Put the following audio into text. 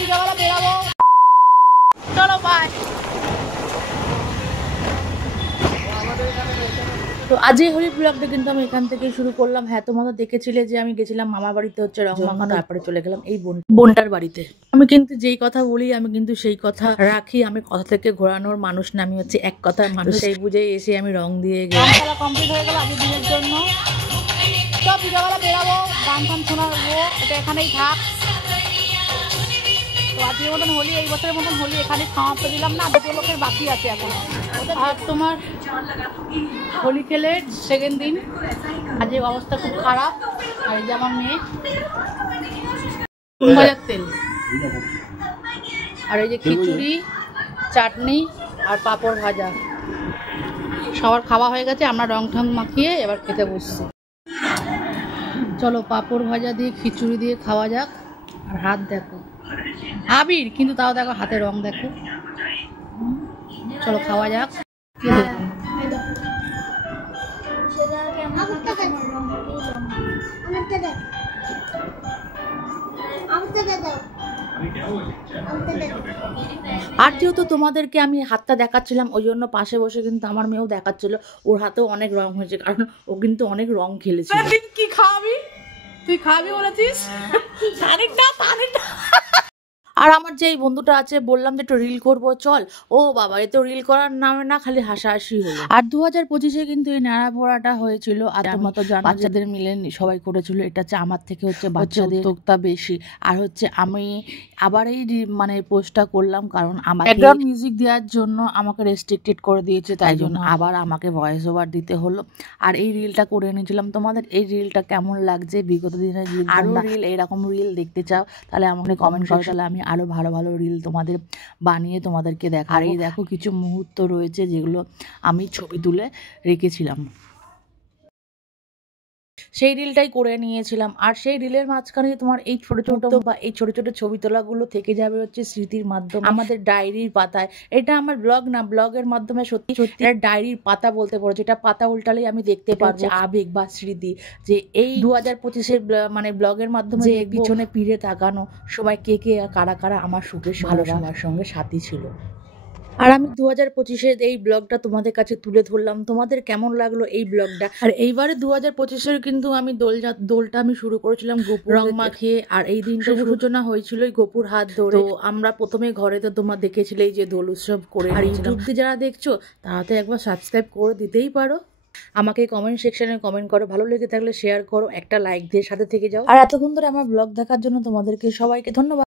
বিকালবেলা বেরাবো, চলো বাই। তো আজ এই হোলির ব্লগটা কিন্তু আমি এখান থেকে শুরু করলাম। হ্যাঁ, তোমরা দেখেছিলে যে আমি গেছিলাম মামার বাড়িতে হচ্ছে রং মাখানো, তারপরে চলে গেলাম এই বোনটার বাড়িতে। আমি কিন্তু যেই কথা বলি আমি কিন্তু সেই কথা রাখি, আমি কথা থেকে ঘোরানোর মানুষ না, আমি হচ্ছে এক কথার মানুষ। সেই বুঝেই এসে আমি রং দিয়ে গেলাম। খেলা কমপ্লিট হয়ে গেল আজকের দিনের জন্য। সব বিকালবেলা বেরাবো, গান টান শোনাবো, এটা এখানেই থাক। তো আজকের মতন হোলি, এই বছরের মতন হোলি এখানে সমাপ্ত দিলাম না, দুটো লোকের বাকি আছে এখন। আর তোমার হোলি খেলে সেকেন্ড দিন আজকে অবস্থা খুব খারাপ। আর এই যে আমার মেয়ে ভাজার তেল, আর এই যে খিচুড়ি, চাটনি আর পাঁপড় ভাজা, সবার খাওয়া হয়ে গেছে। আমরা রং ঠং মাখিয়ে এবার খেতে বসছি। চলো পাঁপড় ভাজা দিয়ে খিচুড়ি দিয়ে খাওয়া যাক। আর হাত দেখো আবির, কিন্তু তাও দেখো হাতে রং দেখো। চলো খাওয়া যাক। আর যেহেতু তোমাদেরকে আমি হাতটা দেখাচ্ছিলাম, ওই জন্য পাশে বসে কিন্তু আমার মেয়েও দেখাচ্ছিল, ওর হাতেও অনেক রং হয়েছে, কারণ ও কিন্তু অনেক রং খেলেছে। কি খাবি তুই? খাবি বলেছিস? আর আমার যে এই বন্ধুটা আছে, বললাম যে একটু রিল করবো চল, ও বাবা এ তো রিল করার নামে না, খালি হাসাহাসি হলো। আর 2025-এ কিন্তু এই নাড়া ভরাটা হয়েছিল, আর তোমরা তো জানো বাচ্চাদের মিলে সবাই করেছিল। এটা হচ্ছে আমার থেকে হচ্ছে বাচ্চাদের উদ্যোক্তা বেশি। আর হচ্ছে আমি আবার এই মানে পোস্টটা করলাম, কারণ আমার ব্যাকগ্রাউন্ড মিউজিক দেওয়ার জন্য আমাকে রেস্ট্রিক্টেড করে দিয়েছে, তাই জন্য আবার আমাকে ভয়েস ওভার দিতে হলো। আর এই রিলটা করে এনেছিলাম। তোমাদের এই রিলটা কেমন লাগছে? বিগত দিনের রিল, আরো রিল এরকম রিল দেখতে চাও তাহলে আমাকে কমেন্ট করো, তাহলে আমি আরো ভালো ভালো রিল তোমাদের বানিয়ে তোমাদেরকে দেখাবো। আর এই দেখো কিছু মুহূর্ত রয়েছে যেগুলো আমি ছবি তুলে রেখেছিলাম, সেই রিলটাই করে নিয়েছিলাম। আর সেই রিলের মাঝখানে তোমার এই ছোট ছোট বা এই ছোট ছোট ছবি তোলাগুলো থেকে যাবে হচ্ছে স্মৃতির মাধ্যমে আমাদের ডায়েরির পাতায়। এটা আমার ব্লগ না, ব্লগের মাধ্যমে সত্যি সত্যি ডায়েরির পাতা বলতে পারো, যেটা পাতা উল্টালেই আমি দেখতে পারবো আবেগ বা স্মৃতি, যে এই 2025-এর মানে ব্লগের মাধ্যমে পিছনে ফিরে তাকানো সময় কে কে কারা কারা আমার সুখের ভালো সময়ের সঙ্গে সাথী ছিল। আর আমি 2025-এর এই ব্লগটা তোমাদের কাছে তুলে ধরলাম। তোমাদের কেমন লাগলো এই ব্লগটা? আর এইবারে 2025-এর কিন্তু আমি দোলটা আমি শুরু করেছিলাম গোপুর রং মাখিয়ে, আর এই দিনটা সূচনা হয়েছিল গোপুর হাত ধরে। তো আমরা প্রথমে ঘরে তো তোমরা দেখেছিলেই যে দোল উৎসব করে। আর ইউটিউব দিয়ে যারা দেখছো তারা তো একবার সাবস্ক্রাইব করে দিতেই পারো। আমাকে কমেন্ট সেকশনে কমেন্ট করো, ভালো লেগে থাকলে শেয়ার করো, একটা লাইক দিয়ে সাথে থেকে যাও। আর এতক্ষণ ধরে আমার ব্লগ দেখার জন্য তোমাদেরকে সবাইকে ধন্যবাদ।